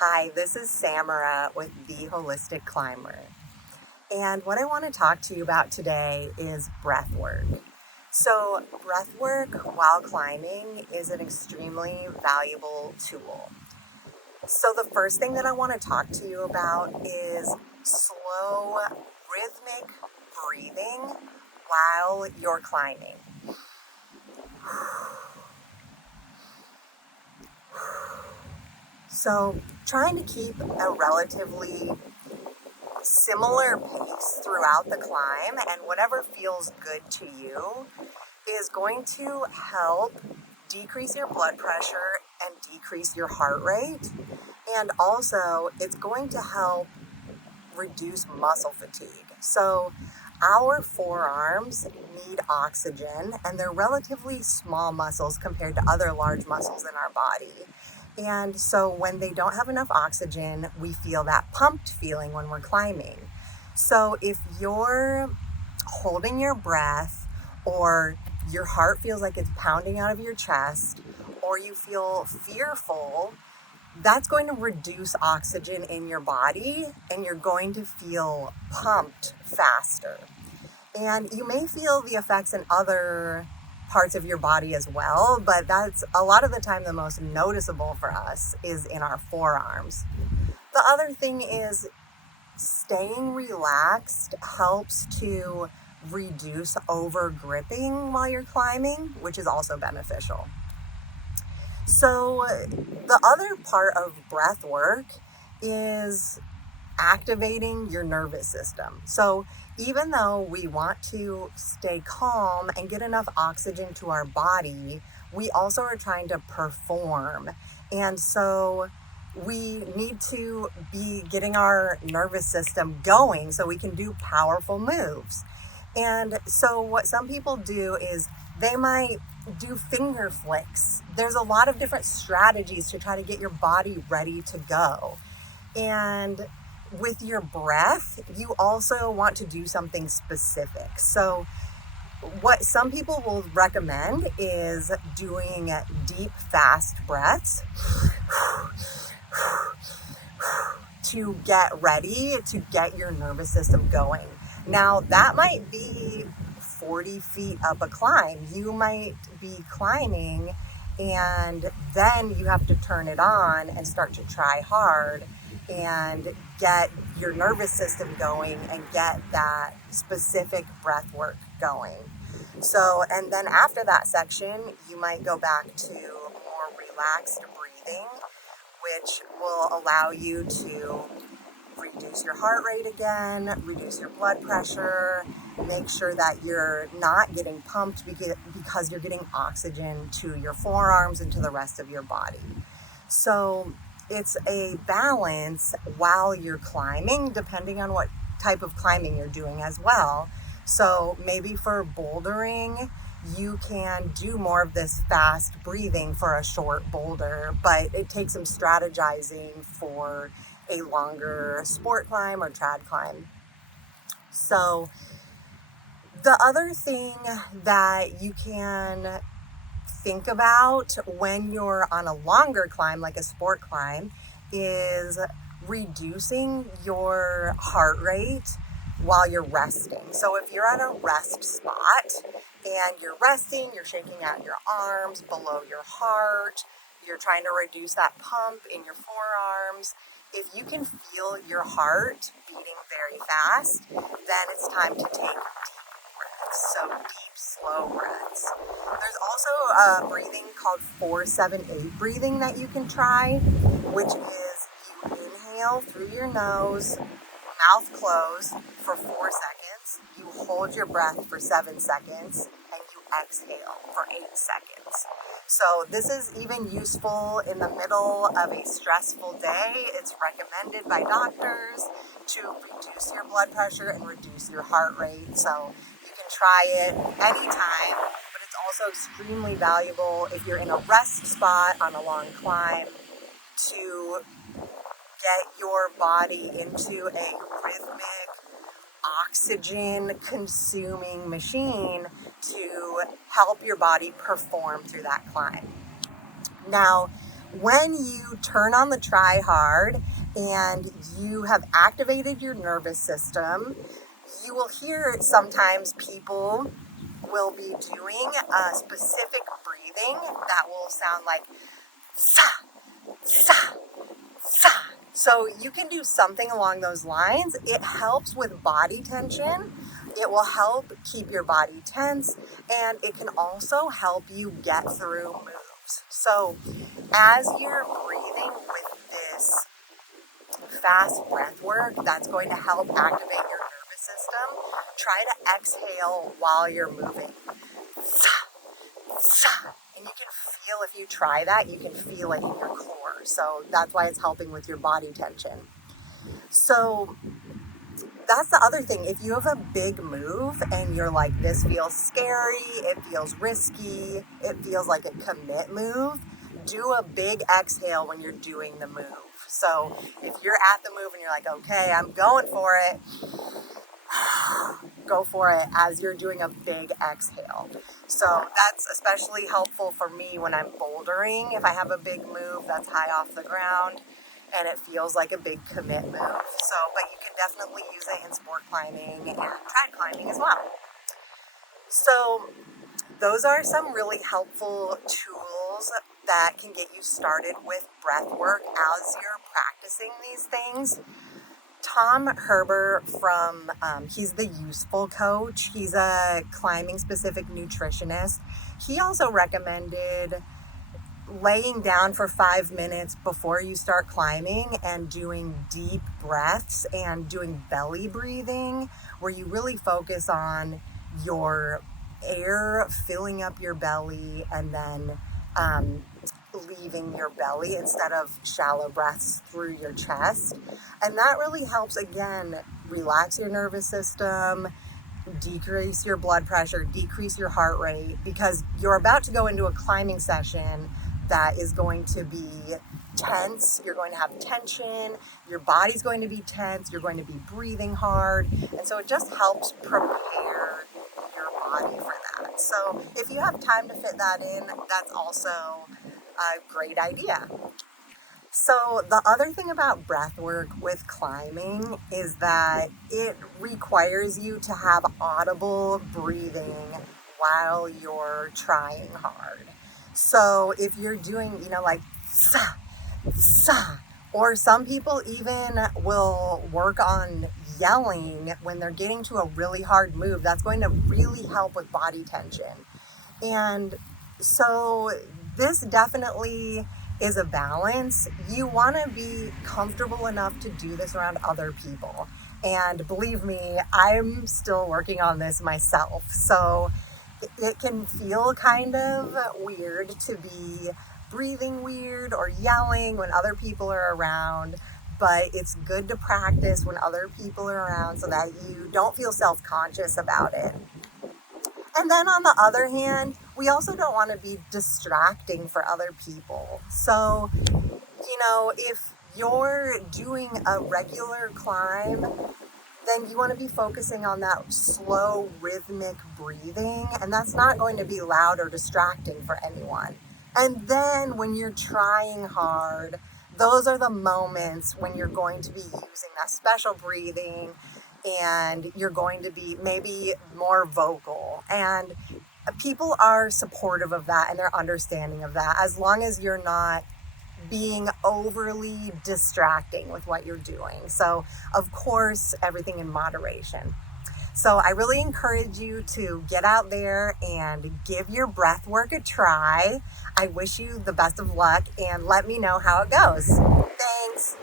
Hi, this is Samara with The Holistic Climber. And what I want to talk to you about today is breathwork. So, breathwork while climbing is an extremely valuable tool. So, the first thing that I want to talk to you about is slow, rhythmic breathing while you're climbing. So, trying to keep a relatively similar pace throughout the climb and whatever feels good to you is going to help decrease your blood pressure and decrease your heart rate. And also, it's going to help reduce muscle fatigue. So, our forearms need oxygen, and they're relatively small muscles compared to other large muscles in our body. And so, when they don't have enough oxygen, we feel that pumped feeling when we're climbing. So, if you're holding your breath, or your heart feels like it's pounding out of your chest, or you feel fearful, that's going to reduce oxygen in your body and you're going to feel pumped faster. And you may feel the effects in other parts of your body as well, but that's a lot of the time the most noticeable for us is in our forearms. The other thing is staying relaxed helps to reduce over gripping while you're climbing, which is also beneficial. So the other part of breath work is activating your nervous system. So even though we want to stay calm and get enough oxygen to our body, we also are trying to perform. And so we need to be getting our nervous system going so we can do powerful moves. And so what some people do is they might do finger flicks. There's a lot of different strategies to try to get your body ready to go. And with your breath, you also want to do something specific. So what some people will recommend is doing deep, fast breaths to get ready to get your nervous system going. Now, that might be 40 feet up a climb. You might be climbing and then you have to turn it on and start to try hard and get your nervous system going and get that specific breath work going. So, and then after that section, you might go back to more relaxed breathing, which will allow you to reduce your heart rate again, reduce your blood pressure, make sure that you're not getting pumped because you're getting oxygen to your forearms and to the rest of your body. So it's a balance while you're climbing, depending on what type of climbing you're doing as well. So maybe for bouldering, you can do more of this fast breathing for a short boulder, but it takes some strategizing for a longer sport climb or trad climb. So the other thing that you can think about when you're on a longer climb, like a sport climb, is reducing your heart rate while you're resting. So if you're at a rest spot and you're resting, you're shaking out your arms below your heart, you're trying to reduce that pump in your forearms. If you can feel your heart beating very fast, then it's time to take deep breaths. So deep, slow breaths. There's also a breathing called 4-7-8 breathing that you can try, which is you inhale through your nose, mouth closed for 4 seconds, you hold your breath for 7 seconds, and you exhale for 8 seconds. So this is even useful in the middle of a stressful day. It's recommended by doctors to reduce your blood pressure and reduce your heart rate. So you can try it anytime, but it's also extremely valuable if you're in a rest spot on a long climb to get your body into a rhythmic, oxygen-consuming machine to help your body perform through that climb. Now, When you turn on the try hard and you have activated your nervous system, you will hear sometimes people will be doing a specific breathing that will sound like sa, sa, sa. So you can do something along those lines. It helps with body tension. It will help keep your body tense, and it can also help you get through moves. So as you're breathing with this fast breath work that's going to help activate your nervous system, try to exhale while you're moving. And you can feel, if you try that, you can feel it in your core. So that's why it's helping with your body tension. So that's the other thing. If you have a big move and you're like, this feels scary, it feels risky, it feels like a commit move, do a big exhale when you're doing the move. So if you're at the move and you're like, okay, I'm going for it, go for it as you're doing a big exhale. So that's especially helpful for me when I'm bouldering. If I have a big move that's high off the ground and it feels like a big commit move. So, but you can definitely use it in sport climbing and trad climbing as well. So those are some really helpful tools that can get you started with breath work as you're practicing these things. Tom Herber he's the Useful Coach. He's a climbing specific nutritionist. He also recommended laying down for 5 minutes before you start climbing and doing deep breaths and doing belly breathing, where you really focus on your air filling up your belly and then leaving your belly instead of shallow breaths through your chest. And that really helps, again, relax your nervous system, decrease your blood pressure, decrease your heart rate, because you're about to go into a climbing session that is going to be tense. You're going to have tension, your body's going to be tense, you're going to be breathing hard, and so it just helps prepare your body for that. So if you have time to fit that in, that's also a great idea. So the other thing about breath work with climbing is that it requires you to have audible breathing while you're trying hard. So if you're doing, like sa, sa, or some people even will work on yelling when they're getting to a really hard move, that's going to really help with body tension. And so this definitely is a balance. You want to be comfortable enough to do this around other people. And believe me, I'm still working on this myself. So it can feel kind of weird to be breathing weird or yelling when other people are around, but it's good to practice when other people are around so that you don't feel self-conscious about it. And then on the other hand, we also don't want to be distracting for other people. So, if you're doing a regular climb, then you want to be focusing on that slow, rhythmic breathing, and that's not going to be loud or distracting for anyone. And then when you're trying hard, those are the moments when you're going to be using that special breathing and you're going to be maybe more vocal. And people are supportive of that and they're understanding of that, as long as you're not being overly distracting with what you're doing. So, of course, everything in moderation. So I really encourage you to get out there and give your breath work a try. I wish you the best of luck and let me know how it goes. Thanks.